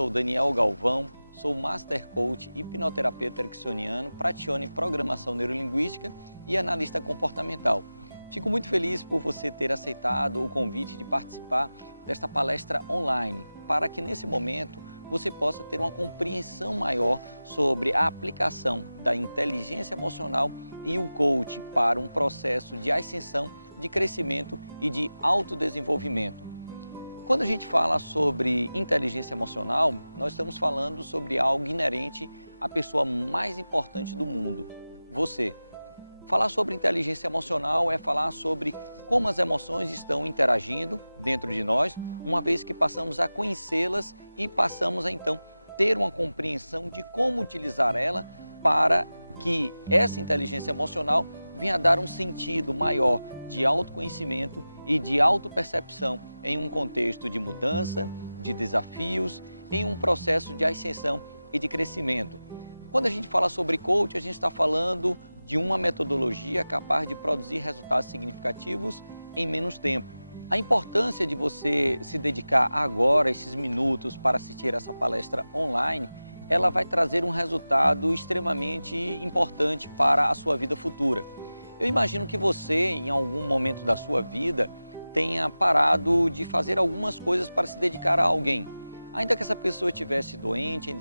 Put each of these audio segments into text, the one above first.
sou Daniel Galvão, sou Master Coach, hipnoterapeuta ericksoniano, pratitioner em programação neurolinguística e analista comportamental. Fico muito feliz por você ter aceitado o convite de participar desta palestra online, para que nesse momento você possa ter uma compreensão maior sobre a aplicação da inteligência emocional e o coach para um processo de ascensão, de crescimento e de autodesenvolvimento. Quando a gente fala sobre inteligência emocional, nós estamos falando sobre algo inerente à pessoa mais importante do mundo, você. Falar sobre inteligência emocional é falar sobre como as emoções estão interagindo dentro de nós, uma vez que passamos a conhecê-las e passamos a então ter uma compreensão de como utilizar ela para que essa inteligência emocional venha a dar um sentido maior de autoconhecimento e de autopercepção em um contexto de mudança, de desafios, em um processo de ascensão e de crescimento. Quando a gente fala sobre coach, a gente está falando de uma metodologia capaz de produzir resultados significativos em menos tempo. A importância de você se dedicar agora, esses minutos, para assistir essa palestra online, ela vai trazer um resultado extremamente importante para a sua vida futura. Eu imagino que você, em algum momento da sua vida, tenha parado de fazer algumas coisas para se dedicar a alguém. Ainda que essa pessoa estivesse doente,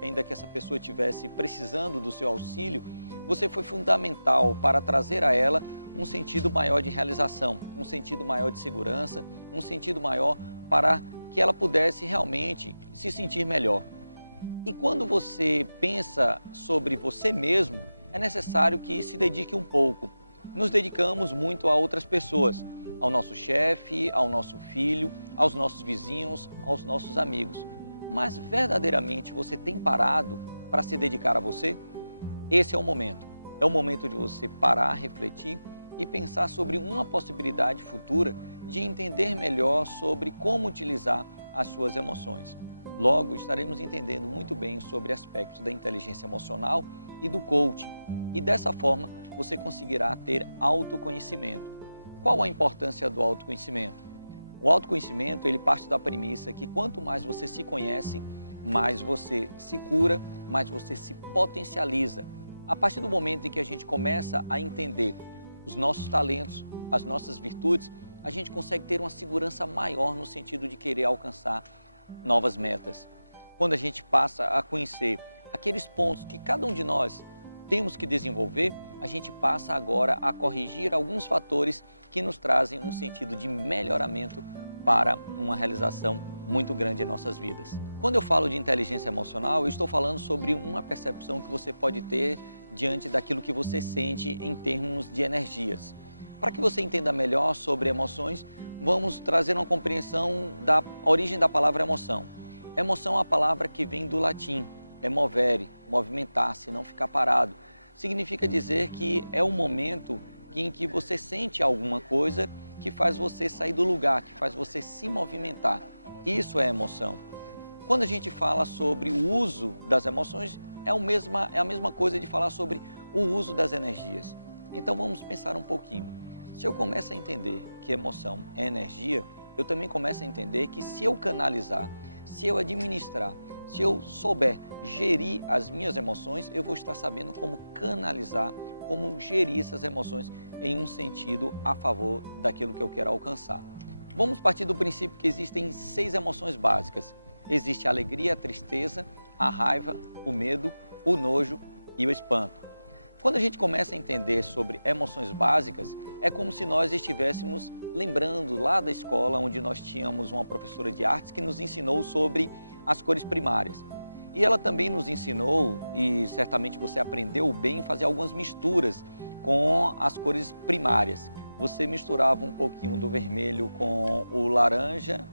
ainda que essa pessoa estivesse precisando do seu auxílio, você foi fundamental para trazer a ela um sentido maior de realização, um sentido maior de segurança, um sentido maior para que ela pudesse realmente se sentir melhor. E quando você pensa sobre você mesmo, é necessário que se dedique um pouco. Nos dedicamos muito a outras pessoas, ao nosso chefe, ao nosso filho, aos nossos vizinhos, aos nossos amigos. Mas verdadeiramente você tem parado para se dedicar a você? Esse é o momento. É o momento de você parar, refletir e pensar sobre uma possibilidade futura de entender melhor sobre como utilizar as suas emoções. Logo, estaremos entendendo muito bem sobre aspectos da inteligência emocional e do coaching. E dessa forma, você conseguirá ter autoconhecimento. Qual a importância do autoconhecimento? O autoconhecimento, ele parte da premissa que quanto mais você se conhece, mais você se cura, mais você se potencializa. A partir do momento em que a gente começa a entender os nossos talentos, as nossas virtudes, a gente consegue ter uma segurança maior no sentido de querer alcançar novas metas. Quando a gente passa a conhecer aqueles pontos que cada um de nós temos que desenvolver, a gente passa agora a corrigir alguns fatores que nos trazem um sentido de melhoramento para uma realização muito grande em nossas vidas. Quando eu falo de inteligência emocional, eu estou falando sobre uma percepção que você pode ter diante daquilo que você sente em termos de energias. Para que você entenda melhor sobre emoções, vamos trazer uma compreensão da origem da palavra emoção. Emoção é uma palavra que vem do latim, emovere, movimentar-se, não ficar parado. Significa dizer que é um momento em que você sente alguma coisa que faz você sair do lugar, que faz você se movimentar. Isso é emoção. Quando a gente fala sobre o uso das emoções, é a mesma coisa de falar sobre o uso das energias. Então vamos pensar um pouquinho. Se eu começo a entender que emoção é energia, eu também começo a entender que se eu canalizar, se eu administrar, se eu souber gerir as minhas emoções, eu vou estar sabendo como canalizar, como gerir essas emoções em um sentido a favor daquilo que eu quero alcançar. Vamos partir do princípio que existem 6 emoções básicas. Existe a alegria, a tristeza, a raiva, o medo, o nojo e o espanto. Quando a gente começa a entender sobre emoções básicas, é como se nós estivéssemos lembrando lá da escola, onde nós tínhamos uma professora de artes que nos ensinou sobre as cores primárias. E ela também nos ensinou, e certamente você aprendeu bem, fazer algumas misturas com as cores primárias. Você misturava um pouquinho do vermelho com o laranja,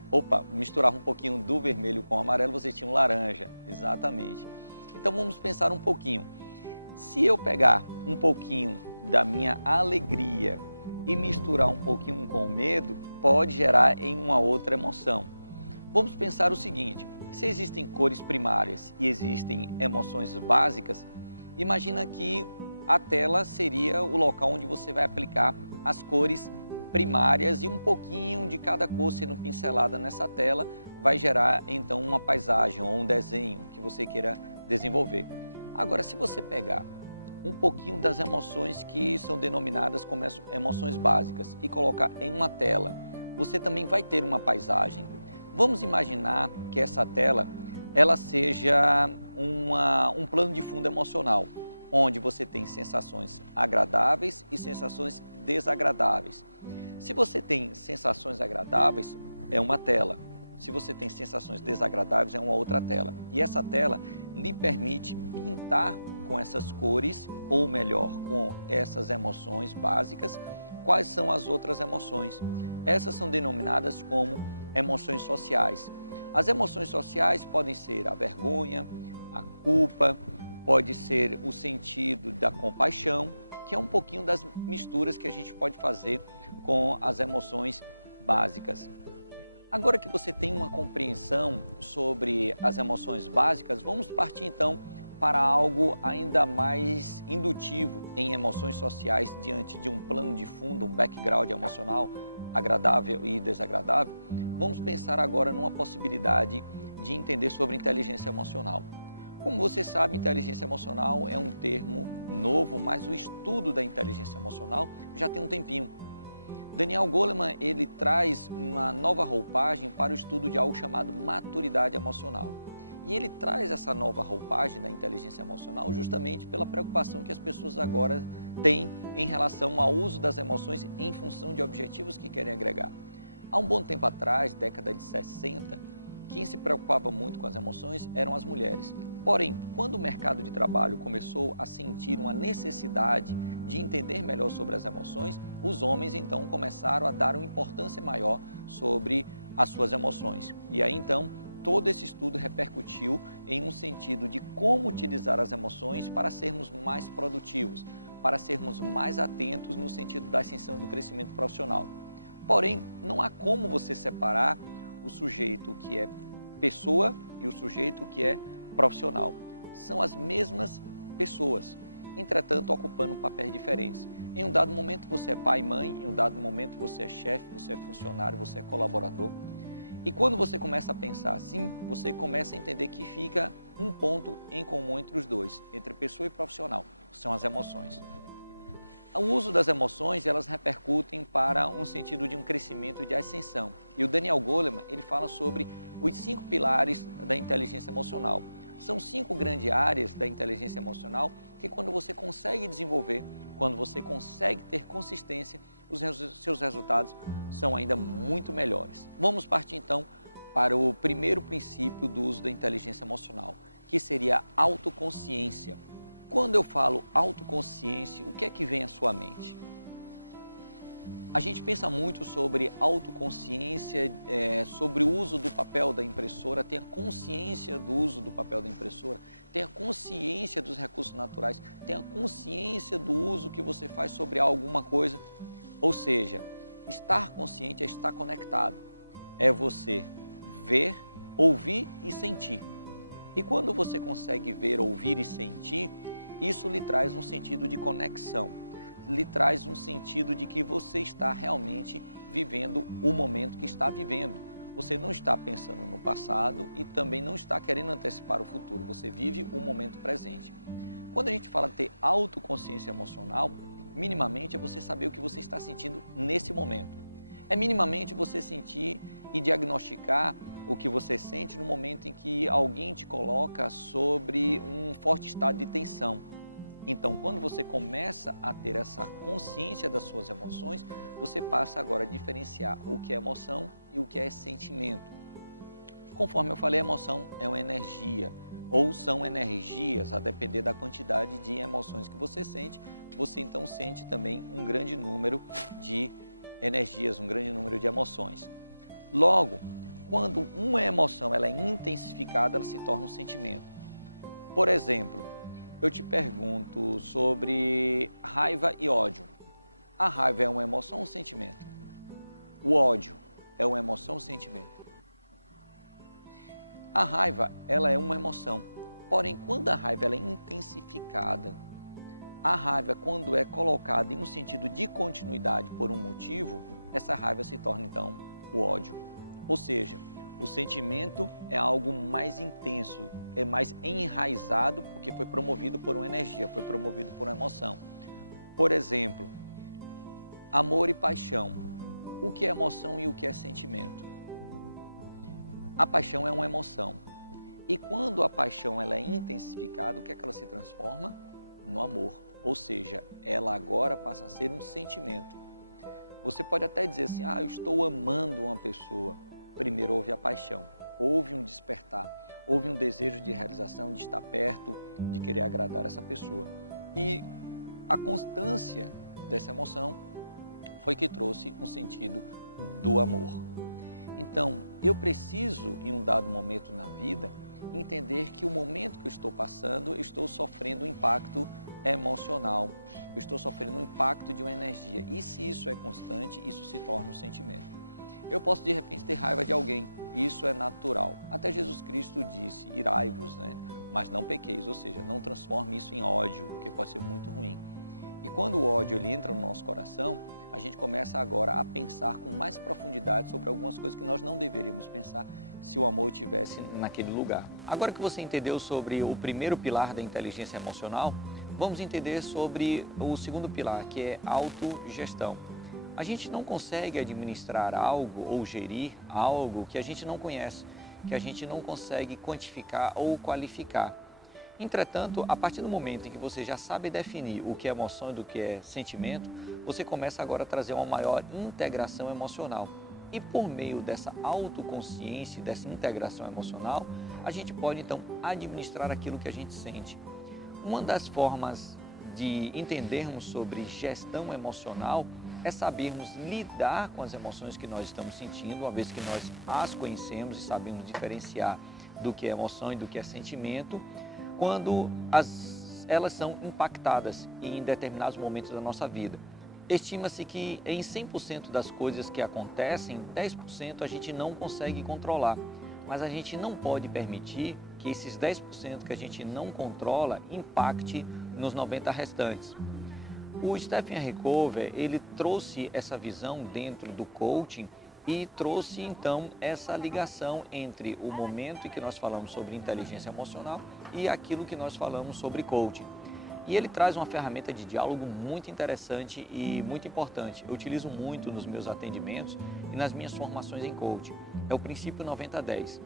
misturava um pouquinho do vermelho com o amarelo, você tinha um laranja, exatamente. Então vamos pensar um pouquinho. Se eu pegar um pouquinho da minha alegria e misturar um pouquinho com o medo, pode gerar em uma outra emoção. Vamos pensar o seguinte, se existem cores primárias e existem emoções básicas, imagina que a tela seria o local onde você vai aplicar as cores primárias e um pouquinho de cada cor sendo pincelada nessa tela vai gerar então uma paisagem ou um desenho que você queira desenvolver. Agora, se você pegar um pouquinho das emoções que são denominadas como emoções básicas e colocar em uma tela, você também vai ter uma paisagem. Vamos imaginar que essa tela ela seja um plano de fundo emocional, onde você tem sensações agradáveis e sensações desagradáveis. Se você tem sensações agradáveis, é uma tela. Se você tem sensações desagradáveis, é uma outra tela. E essa tela lhe permite pintar com essas cores, ou melhor, com essas emoções básicas, quais são as outras emoções. Essas são denominadas como emoções sociais. As emoções sociais podem ser a vergonha, a culpa, pode ser o sentido da compaixão, que é um pouquinho das misturas que a gente pode fazer com as emoções básicas. Agora que você tem uma compreensão sobre as emoções básicas, vamos partir então para algo ainda mais indutivo em emoções sociais diante de um plano de fundo, um background emocional agradável e desagradável. Vamos pensar agora numa possibilidade de entender sobre inteligência emocional. Como você sabe, inteligência emocional é um termo novo, mas o estudo da inteligência emocional já tem um tempinho. Daniel Goleman, ele traz uma nova roupagem para o estudo de algo chamado maturidade emocional. E ele traz essa nova roupagem da inteligência emocional justamente pela preocupação que as pessoas agora têm em relação ao uso das emoções em função de objetivos que querem agregar. Há um bom tempo atrás, década de 60, quem se preocupava muito com as emoções eram as mulheres. Porém, quando o mercado de trabalho começou a sentir uma necessidade de entender melhor sobre as emoções, os homens então começaram a dar uma importância maior sobre as suas emoções. E aí então, todo esse estudo repercutiu em um sentido de como utilizar as emoções para sermos mais produtivos, para sermos mais atentos no sentido da ascensão do crescimento profissional. Porém, não há como você separar o sujeito que é pessoa e o sujeito que é profissional. São as mesmas pessoas, entretanto ocupando papéis diferentes. Em um dado momento você é pai e mãe, em um dado momento você é chefe, você é funcionário, você é colaborador. E quando você começa a pensar assim, você começa a entender que fica um ponto em comum entre os dois, entre pessoa e profissional, são as emoções. O uso das emoções, elas repercutem para um sentido de um crescimento de ascensão. E o Daniel Goleman, ele fala sobre os 5 pilares da inteligência emocional. São 5 grandes áreas da inteligência emocional que quando você consegue desenvolver, quando você consegue ter consistência, os seus resultados são ainda muito melhores. Vamos partir então para o primeiro princípio do uso da inteligência emocional, que seria a autoconsciência. Quando eu falo autoconsciência, o que é que vem à sua mente? A gente pensa muito sobre autoconsciência, sobre o uso do papel da impressora, tenha consciência do uso do papel da impressora, tenha consciência dos recursos naturais, tenha consciência do uso que você faz sobre alguma coisa. Ou seja, estar consciente é estar conectado, é você ver, ouvir e sentir. E quando você consegue ver, ouvir e sentir, isso lhe traz um sentido de conexão, lhe traz um sentido de que você está realmente vivendo o momento que está vivendo. Você não está pensando no passado e também não está querendo antecipar o futuro, você vive o momento presente. Quando a gente fala de ter autoconsciência emocional, minimamente é você saber o que você está sentindo nesse momento. É minimamente você sentir e diagnosticar o que você sente no momento em que alguém te coloca sobre um forte estado de tensão. Então, quando você começa a ter essa consciência das suas emoções, você passa agora a diferenciar o que é emoção e o que é sentimento. Conforme eu falei, a emoção é uma energia, ou são energias, a depender da quantidade de emoções que você sente, você então sente também um grande número de energias, um grande número de emoções. Logo, quando uma emoção ela é intensificada, ela se torna um sentimento. Por exemplo, eu te pergunto sobre raiva e ódio. A raiva é uma emoção ou um sentimento? O ódio é uma emoção ou um sentimento? A raiva, ela é uma emoção. Porém, quando a raiva ela é intensificada, A raiva, quando é colocada em um sentido de continuidade por um motivo, essa raiva se torna então o ódio. Ou seja, o sentimento é algo mais intenso, é mais enraizado porque foi promovido por uma energia, foi promovido por uma emoção. Por exemplo, amor e paixão. O que é emoção e o que é sentimento? A paixão é uma emoção. E quando a paixão ela é intensificada, o que é que ela se transforma? No amor. Ou seja, ela agora passa a ser um sentimento. Você pode até dizer assim, eu estou amando uma pessoa. Primeiro houve a paixão, houve um despertar, houve um desejo de realização, de estar perto, de querer agradar essa pessoa. E a constância dessa emoção foi que trouxe um sentido do amor. Então, eu preciso, em um dado momento na vida, entender que o momento que eu estou passando, eu estou sofrendo um impacto emocional, eu estou sofrendo um impacto de uma energia. E se isso é constante, isso se torna um sentimento. Eu posso de repente ter raiva de alguém, isso é natural. Até Jesus Cristo disse, irai-vos, mas não pequeis, ou seja, não transforme isso em ódio, porque pode ser muito ruim. E quando o ódio ele entra no nosso coração, a gente começa agora a pensar com mais profundidade sobre algumas coisas que nós não deveríamos pensar se o amor estivesse naquele lugar. Agora que você entendeu sobre o primeiro pilar da inteligência emocional, vamos entender sobre o segundo pilar, que é autogestão. A gente não consegue administrar algo ou gerir algo que a gente não conhece, que a gente não consegue quantificar ou qualificar. Entretanto, a partir do momento em que você já sabe definir o que é emoção e do que é sentimento, você começa agora a trazer uma maior integração emocional. E por meio dessa autoconsciência, dessa integração emocional, a gente pode então administrar aquilo que a gente sente. Uma das formas de entendermos sobre gestão emocional é sabermos lidar com as emoções que nós estamos sentindo, uma vez que nós as conhecemos e sabemos diferenciar do que é emoção e do que é sentimento, quando elas são impactadas em determinados momentos da nossa vida. Estima-se que em 100% das coisas que acontecem, 10% a gente não consegue controlar, mas a gente não pode permitir que esses 10% que a gente não controla impacte nos 90% restantes. O Stephen R. Covey, ele trouxe essa visão dentro do coaching e trouxe então essa ligação entre o momento em que nós falamos sobre inteligência emocional e aquilo que nós falamos sobre coaching. E ele traz uma ferramenta de diálogo muito interessante e muito importante. Eu utilizo muito nos meus atendimentos e nas minhas formações em coaching. É o princípio 90-10.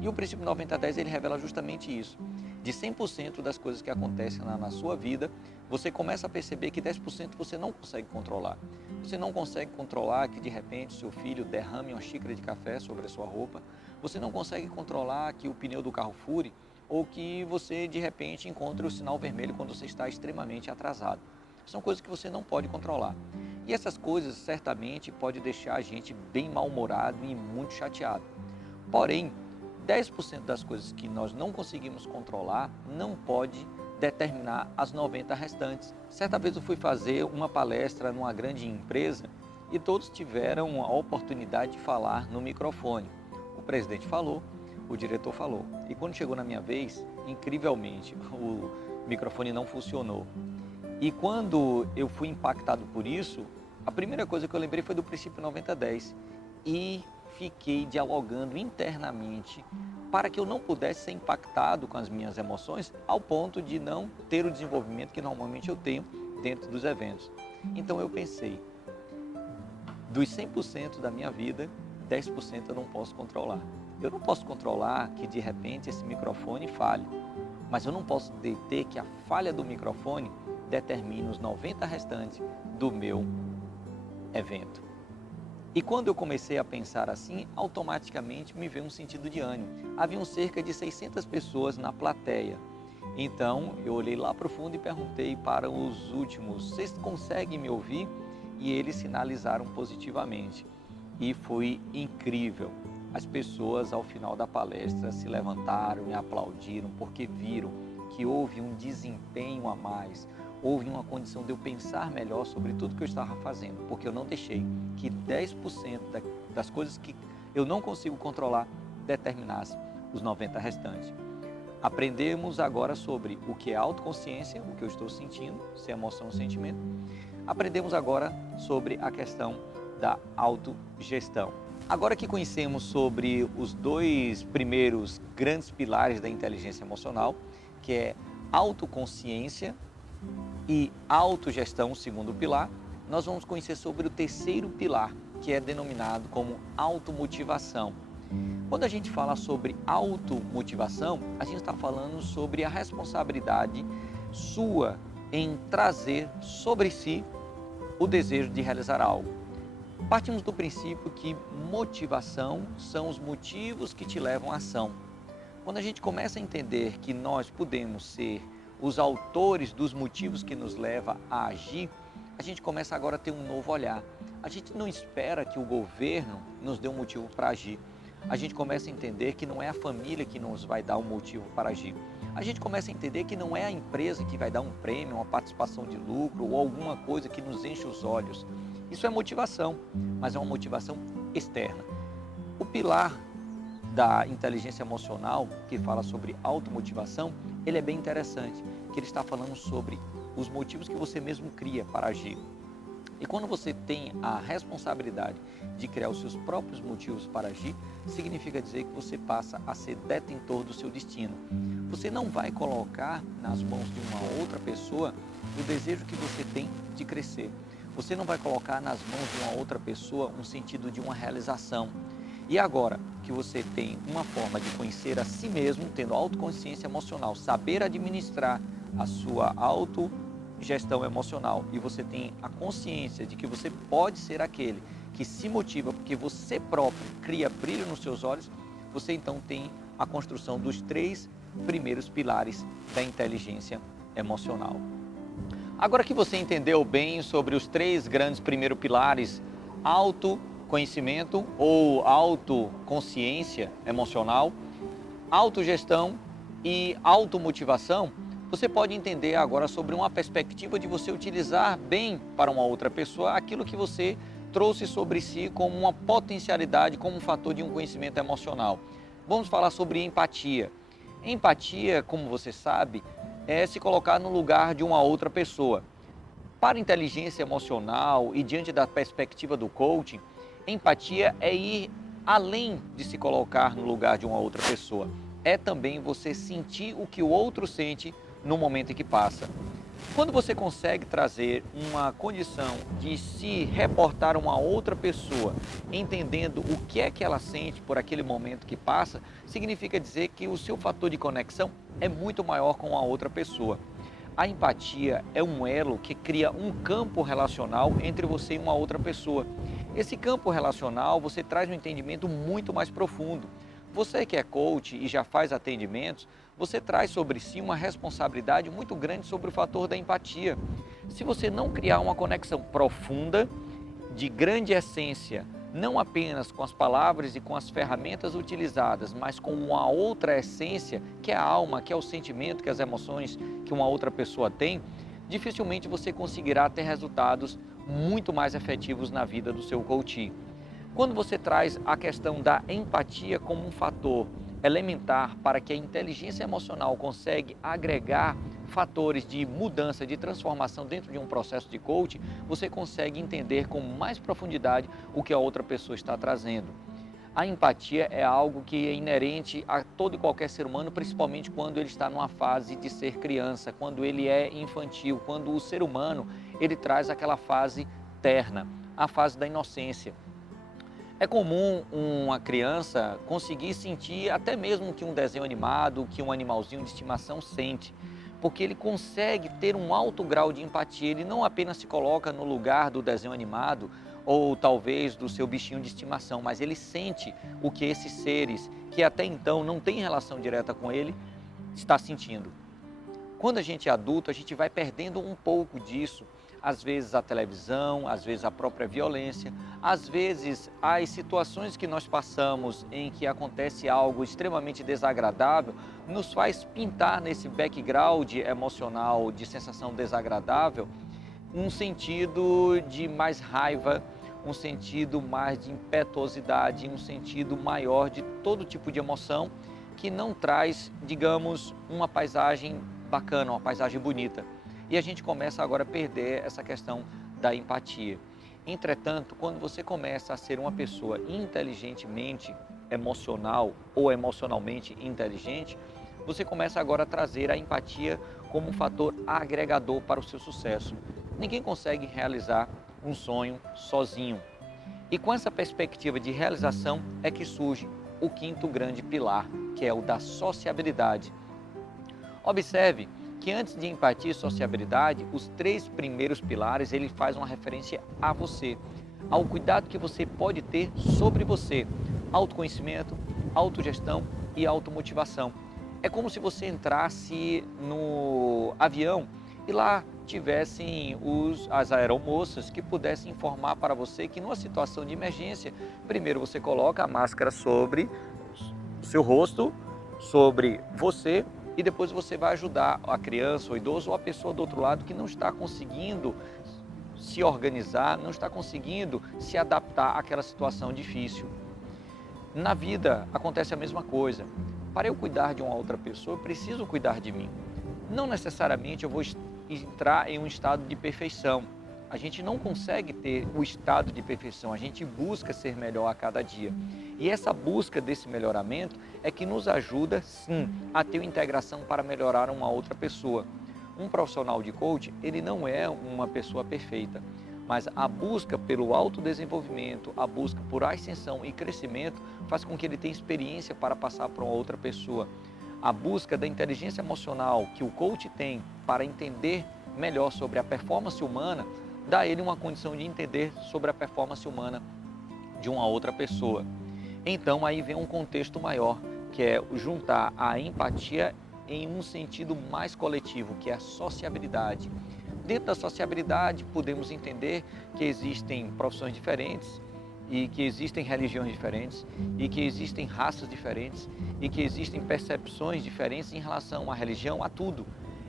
E o princípio 90-10 ele revela justamente isso. De 100% das coisas que acontecem na sua vida, você começa a perceber que 10% você não consegue controlar. Você não consegue controlar que de repente seu filho derrame uma xícara de café sobre a sua roupa. Você não consegue controlar que o pneu do carro fure ou que você de repente encontre o sinal vermelho quando você está extremamente atrasado. São coisas que você não pode controlar. E essas coisas certamente podem deixar a gente bem mal-humorado e muito chateado. Porém, 10% das coisas que nós não conseguimos controlar não pode determinar as 90 restantes. Certa vez eu fui fazer uma palestra numa grande empresa e todos tiveram a oportunidade de falar no microfone. O presidente falou, o diretor falou. E quando chegou na minha vez, incrivelmente, o microfone não funcionou. E quando eu fui impactado por isso, a primeira coisa que eu lembrei foi do princípio 90-10 e fiquei dialogando internamente para que eu não pudesse ser impactado com as minhas emoções ao ponto de não ter o desenvolvimento que normalmente eu tenho dentro dos eventos. Então eu pensei, dos 100% da minha vida, 10% eu não posso controlar. Eu não posso controlar que de repente esse microfone falhe, mas eu não posso deter que a falha do microfone determine os 90 restantes do meu evento. E quando eu comecei a pensar assim, automaticamente me veio um sentido de ânimo. Haviam cerca de 600 pessoas na plateia. Então, eu olhei lá para o fundo e perguntei para os últimos, vocês conseguem me ouvir? E eles sinalizaram positivamente. E foi incrível. As pessoas, ao final da palestra, se levantaram e aplaudiram porque viram que houve um desempenho a mais. Houve uma condição de eu pensar melhor sobre tudo que eu estava fazendo, porque eu não deixei que 10% das coisas que eu não consigo controlar determinasse os 90 restantes. Aprendemos agora sobre o que é autoconsciência, o que eu estou sentindo, se é emoção ou sentimento. Aprendemos agora sobre a questão da autogestão. Agora que conhecemos sobre os dois primeiros grandes pilares da inteligência emocional, que é autoconsciência e autogestão, o segundo pilar, nós vamos conhecer sobre o terceiro pilar, que é denominado como automotivação. Quando a gente fala sobre automotivação, a gente está falando sobre a responsabilidade sua em trazer sobre si o desejo de realizar algo. Partimos do princípio que motivação são os motivos que te levam à ação. Quando a gente começa a entender que nós podemos ser os autores dos motivos que nos levam a agir, a gente começa agora a ter um novo olhar. A gente não espera que o governo nos dê um motivo para agir. A gente começa a entender que não é a família que nos vai dar um motivo para agir. A gente começa a entender que não é a empresa que vai dar um prêmio, uma participação de lucro ou alguma coisa que nos enche os olhos. Isso é motivação, mas é uma motivação externa. O pilar da inteligência emocional, que fala sobre automotivação, ele é bem interessante, que ele está falando sobre os motivos que você mesmo cria para agir. E quando você tem a responsabilidade de criar os seus próprios motivos para agir, significa dizer que você passa a ser detentor do seu destino. Você não vai colocar nas mãos de uma outra pessoa o desejo que você tem de crescer. Você não vai colocar nas mãos de uma outra pessoa um sentido de uma realização. E agora que você tem uma forma de conhecer a si mesmo, tendo autoconsciência emocional, saber administrar a sua autogestão emocional, e você tem a consciência de que você pode ser aquele que se motiva porque você próprio cria brilho nos seus olhos, você então tem a construção dos três primeiros pilares da inteligência emocional. Agora que você entendeu bem sobre os três grandes primeiros pilares, autoconhecimento ou autoconsciência emocional, autogestão e automotivação, você pode entender agora sobre uma perspectiva de você utilizar bem para uma outra pessoa aquilo que você trouxe sobre si como uma potencialidade, como um fator de um conhecimento emocional. Vamos falar sobre empatia. Empatia, como você sabe, é se colocar no lugar de uma outra pessoa. Para a inteligência emocional e diante da perspectiva do coaching, empatia é ir além de se colocar no lugar de uma outra pessoa. É também você sentir o que o outro sente no momento em que passa. Quando você consegue trazer uma condição de se reportar a uma outra pessoa, entendendo o que é que ela sente por aquele momento que passa, significa dizer que o seu fator de conexão é muito maior com a outra pessoa. A empatia é um elo que cria um campo relacional entre você e uma outra pessoa. Esse campo relacional você traz um entendimento muito mais profundo. Você que é coach e já faz atendimentos, você traz sobre si uma responsabilidade muito grande sobre o fator da empatia. Se você não criar uma conexão profunda, de grande essência, não apenas com as palavras e com as ferramentas utilizadas, mas com uma outra essência, que é a alma, que é o sentimento, que é as emoções que uma outra pessoa tem, dificilmente você conseguirá ter resultados muito mais efetivos na vida do seu coach. Quando você traz a questão da empatia como um fator elementar para que a inteligência emocional consegue agregar fatores de mudança, de transformação dentro de um processo de coaching, você consegue entender com mais profundidade o que a outra pessoa está trazendo. A empatia é algo que é inerente a todo e qualquer ser humano, principalmente quando ele está numa fase de ser criança, quando ele é infantil, quando o ser humano ele traz aquela fase terna, a fase da inocência. É comum uma criança conseguir sentir até mesmo que um desenho animado, que um animalzinho de estimação sente, porque ele consegue ter um alto grau de empatia, ele não apenas se coloca no lugar do desenho animado ou talvez do seu bichinho de estimação, mas ele sente o que esses seres, que até então não têm relação direta com ele, está sentindo. Quando a gente é adulto, a gente vai perdendo um pouco disso. Às vezes a televisão, às vezes a própria violência, às vezes as situações que nós passamos em que acontece algo extremamente desagradável, nos faz pintar nesse background emocional de sensação desagradável um sentido de mais raiva, um sentido mais de impetuosidade, um sentido maior de todo tipo de emoção que não traz, digamos, uma paisagem bacana, uma paisagem bonita. E a gente começa agora a perder essa questão da empatia. Entretanto, quando você começa a ser uma pessoa inteligentemente emocional ou emocionalmente inteligente, você começa agora a trazer a empatia como um fator agregador para o seu sucesso. Ninguém consegue realizar um sonho sozinho. E com essa perspectiva de realização é que surge o quinto grande pilar, que é o da sociabilidade. Observe que antes de empatia e sociabilidade, os 3 primeiros pilares, ele faz uma referência a você, ao cuidado que você pode ter sobre você, autoconhecimento, autogestão e automotivação. É como se você entrasse no avião e lá tivessem as aeromoças que pudessem informar para você que numa situação de emergência, primeiro você coloca a máscara sobre o seu rosto, sobre você, e depois você vai ajudar a criança, o idoso ou a pessoa do outro lado que não está conseguindo se organizar, não está conseguindo se adaptar àquela situação difícil. Na vida acontece a mesma coisa. Para eu cuidar de uma outra pessoa, eu preciso cuidar de mim. Não necessariamente eu vou entrar em um estado de perfeição. A gente não consegue ter o estado de perfeição, a gente busca ser melhor a cada dia. E essa busca desse melhoramento é que nos ajuda, sim, a ter uma integração para melhorar uma outra pessoa. Um profissional de coach, ele não é uma pessoa perfeita, mas a busca pelo autodesenvolvimento, a busca por ascensão e crescimento faz com que ele tenha experiência para passar para uma outra pessoa. A busca da inteligência emocional que o coach tem para entender melhor sobre a performance humana, dá a ele uma condição de entender sobre a performance humana de uma outra pessoa. Então aí vem um contexto maior, que é juntar a empatia em um sentido mais coletivo, que é a sociabilidade. Dentro da sociabilidade, podemos entender que existem profissões diferentes, e que existem religiões diferentes, e que existem raças diferentes, e que existem percepções diferentes em relação à religião, a tudo.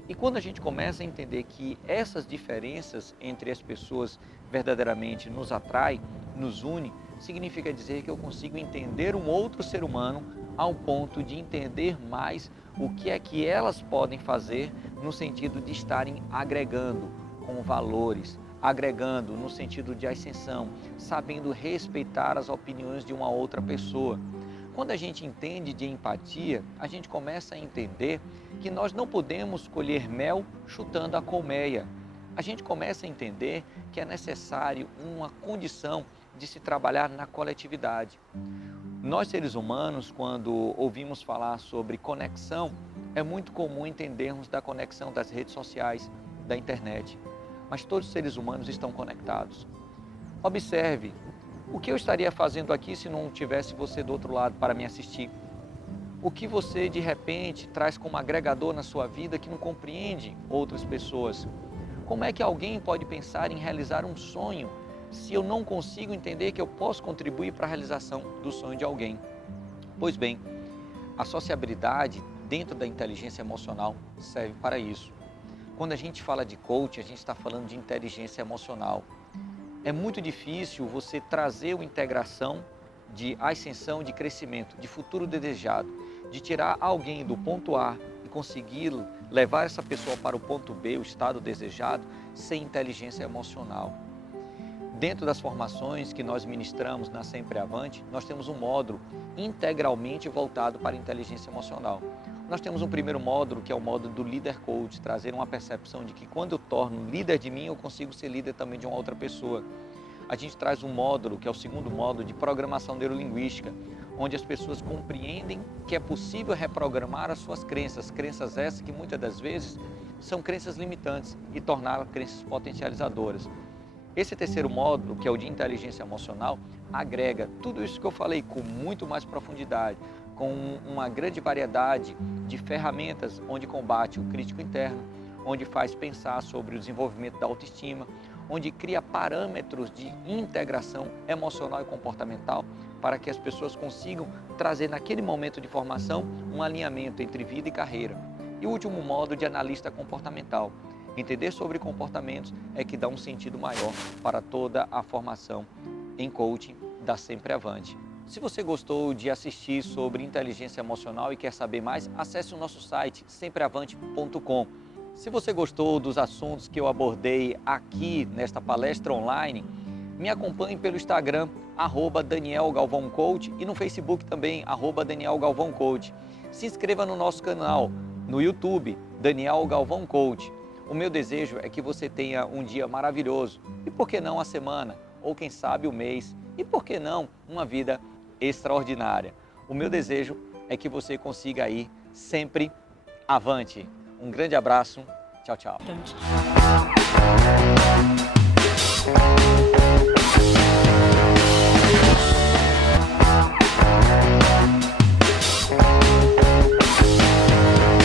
E quando a gente começa a entender que essas diferenças entre as pessoas verdadeiramente nos atrai, nos une, significa dizer que eu consigo entender um outro ser humano ao ponto de entender mais o que é que elas podem fazer no sentido de estarem agregando com valores, agregando no sentido de ascensão, sabendo respeitar as opiniões de uma outra pessoa. Quando a gente entende de empatia, a gente começa a entender que nós não podemos colher mel chutando a colmeia. A gente começa a entender que é necessário uma condição de se trabalhar na coletividade. Nós, seres humanos, quando ouvimos falar sobre conexão, é muito comum entendermos da conexão das redes sociais, da internet. Mas todos os seres humanos estão conectados. Observe, o que eu estaria fazendo aqui se não tivesse você do outro lado para me assistir? O que você, de repente, traz como agregador na sua vida que não compreende outras pessoas? Como é que alguém pode pensar em realizar um sonho se eu não consigo entender que eu posso contribuir para a realização do sonho de alguém? Pois bem, a sociabilidade dentro da inteligência emocional serve para isso. Quando a gente fala de coaching, a gente está falando de inteligência emocional. É muito difícil você trazer uma integração de ascensão, de crescimento, de futuro desejado, de tirar alguém do ponto A e conseguir levar essa pessoa para o ponto B, o estado desejado, sem inteligência emocional. Dentro das formações que nós ministramos na Sempre Avante, nós temos um módulo integralmente voltado para a inteligência emocional. Nós temos um primeiro módulo, que é o módulo do líder coach, trazer uma percepção de que quando eu torno líder de mim, eu consigo ser líder também de uma outra pessoa. A gente traz um módulo, que é o segundo módulo, de programação neurolinguística, onde as pessoas compreendem que é possível reprogramar as suas crenças, crenças essas que muitas das vezes são crenças limitantes, e torná-las crenças potencializadoras. Esse terceiro módulo, que é o de inteligência emocional, agrega tudo isso que eu falei com muito mais profundidade, com uma grande variedade de ferramentas onde combate o crítico interno, onde faz pensar sobre o desenvolvimento da autoestima, onde cria parâmetros de integração emocional e comportamental para que as pessoas consigam trazer naquele momento de formação um alinhamento entre vida e carreira. E o último módulo de analista comportamental. Entender sobre comportamentos é que dá um sentido maior para toda a formação em coaching da Sempre Avante. Se você gostou de assistir sobre inteligência emocional e quer saber mais, acesse o nosso site sempreavante.com. Se você gostou dos assuntos que eu abordei aqui nesta palestra online, me acompanhe pelo Instagram, @DanielGalvãoCoach, e no Facebook também, @DanielGalvãoCoach. Se inscreva no nosso canal, no YouTube, Daniel Galvão Coach. O meu desejo é que você tenha um dia maravilhoso, e por que não a semana, ou quem sabe o mês, e por que não uma vida extraordinária. O meu desejo é que você consiga ir sempre avante. Um grande abraço, tchau, tchau.